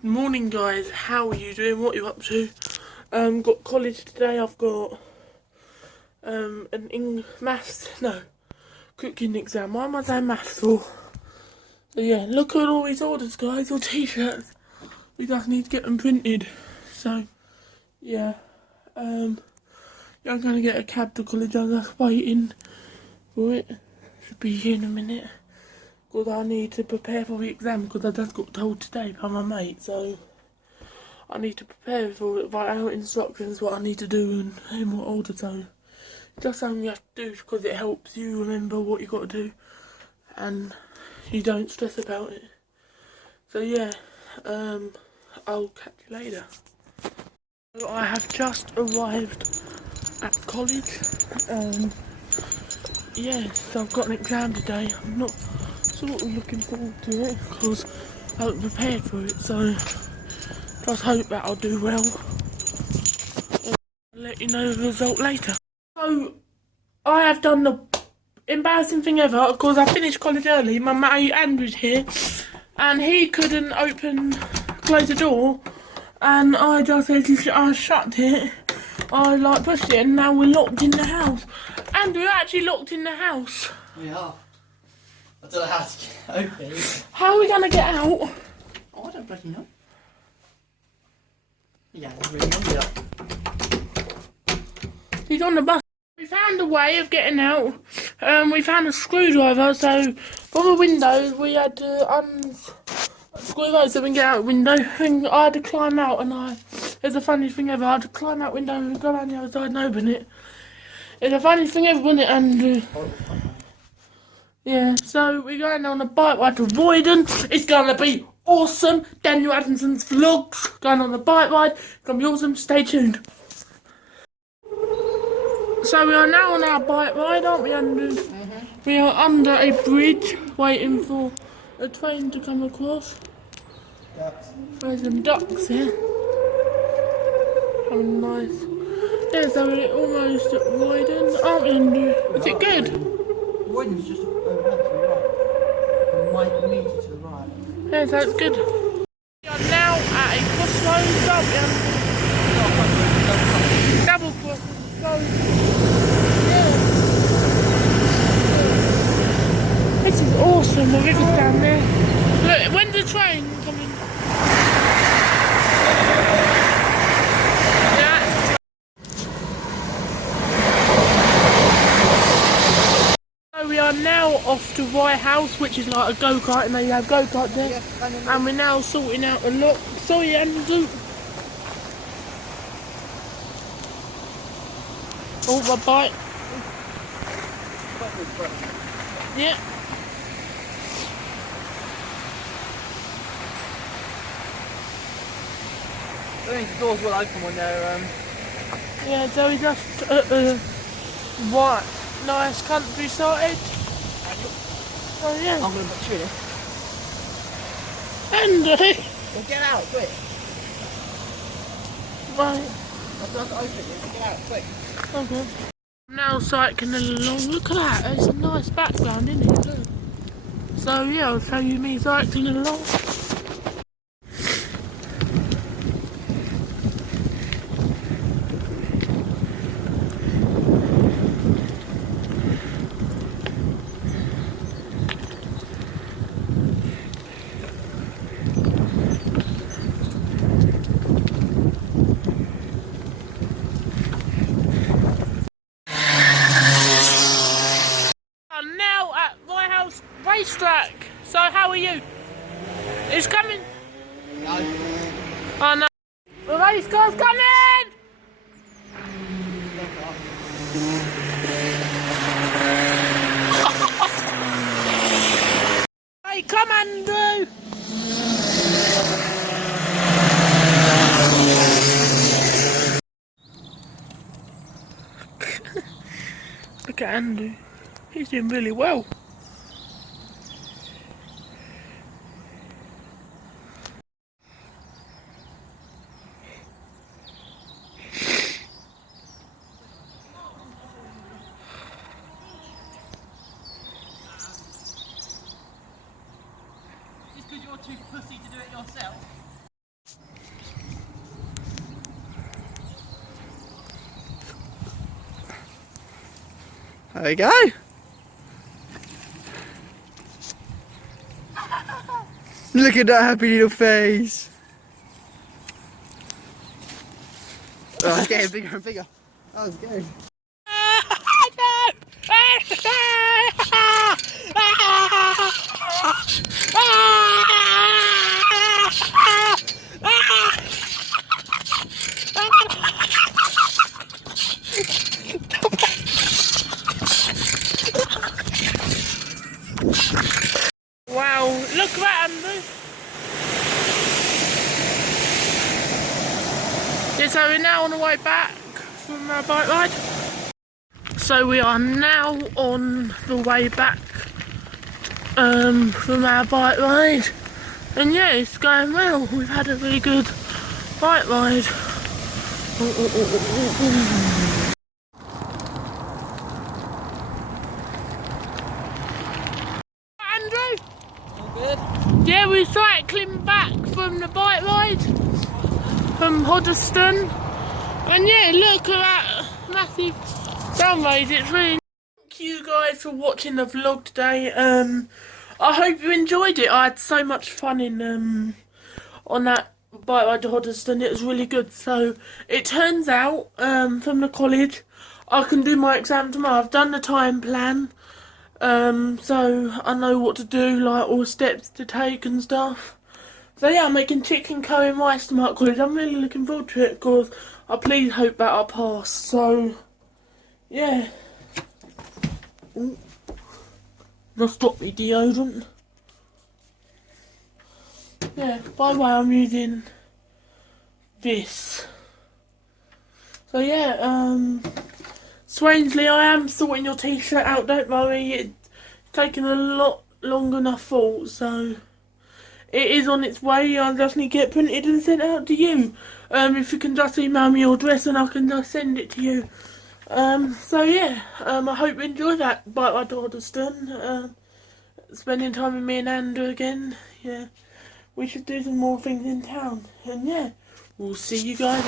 Good morning, guys. How are you doing? What are you up to? Got college today. I've got cooking exam. Why am I saying maths for? So yeah, look at all these orders, guys. All t-shirts. We just need to get them printed. So yeah, I'm gonna get a cab to college. I'm just waiting for it. Should be here in a minute. Because I need to prepare for the exam because I just got told today by my mate. So I need to prepare for it, write out instructions, what I need to do and what order. So just something you have to do because it helps you remember what you got to do and you don't stress about it. So yeah, I'll catch you later. So I have just arrived at college. Yeah, so I've got an exam today. I'm not sort of looking forward to it because I haven't prepared for it. So just hope that I'll do well. I'll let you know the result later. So, I have done the embarrassing thing ever because I finished college early. My mate Andrew's here and he couldn't close the door, and I just I shut it. I pushed it and now we're locked in the house. Andrew, we're actually locked in the house. We are. I don't know how to get open. How are we going to get out? Oh, I don't bloody know. Yeah, I really know that. He's on the bus. We found a way of getting out. We found a screwdriver, so from the windows we had to unscrew those so we can get out the window. And I had to climb out, and it's the funniest thing ever. I had to climb out window and go around the other side and open it. It's the funniest thing ever, wasn't it? And yeah, so we're going on a bike ride to Royden. It's gonna be awesome. Daniel Adamson's vlogs going on the bike ride. It's gonna be awesome. Stay tuned. So we are now on our bike ride, aren't we, Andrew? We are under a bridge waiting for a train to come across. There's some ducks here. Having nice. Yeah, so we're almost at Royden, aren't we, Andrew? Is it good? Royden's just over there to the right. A metre to the right. Yeah, so it's good. We are now at a crossroads, aren't we, Andrew? Double crossroads. Yeah. This is awesome, the river's down there. Look, when's the train coming? So we are now off to White House, which is like a go-kart, and they have go-kart there. Yeah, and we're now sorting out the lock. Sorry, Andrew. Oh, my bike. Yeah. I think the doors will open when they're Yeah, so we just at the white, nice countryside. Oh yeah. I'm going to put you in. Andy! Well, get out, quick. Right. I've got to open it, get out, quick. Okay. I'm now cycling along. Look at that, there's a nice background in it too. So yeah, I'll show you me cycling along. I'm now at White House Racetrack. So how are you? It's coming. No. Oh no. The race car's coming! Hey, come Andrew! Look at Andrew. He's doing really well. Just because you're too pussy to do it yourself. There we go. Look at that happy little face. Oh, it's getting bigger and bigger. Oh, it's good. Wow, look at that, Andrew. Yeah, so we're now on the way back from our bike ride. So we are now on the way back from our bike ride. And yeah, it's going well. We've had a really good bike ride. Andrew? All good? Yeah, we're cycling back from the bike ride from Hoddesdon. And yeah, look at that massive download. It's really... Thank you guys for watching the vlog today. I hope you enjoyed it. I had so much fun in on that bike ride to Hoddesdon. It was really good. So it turns out from the college I can do my exam tomorrow. I've done the time plan. So I know what to do, like all the steps to take and stuff. So yeah, I'm making chicken curry and rice tomorrow at college. I'm really looking forward to it because I please hope that I pass. So yeah. Ooh. Just got me deodorant. Yeah, by the way, I'm using this. So yeah, Swainsley, I am sorting your t-shirt out, don't worry. It's taken a lot longer than I thought, so it is on its way. I just need to get printed and sent out to you. If you can just email me your address and I can just send it to you. So yeah, I hope you enjoy that bike ride to Hoddesdon. Spending time with me and Andrew again. Yeah, we should do some more things in town. And yeah, we'll see you guys later.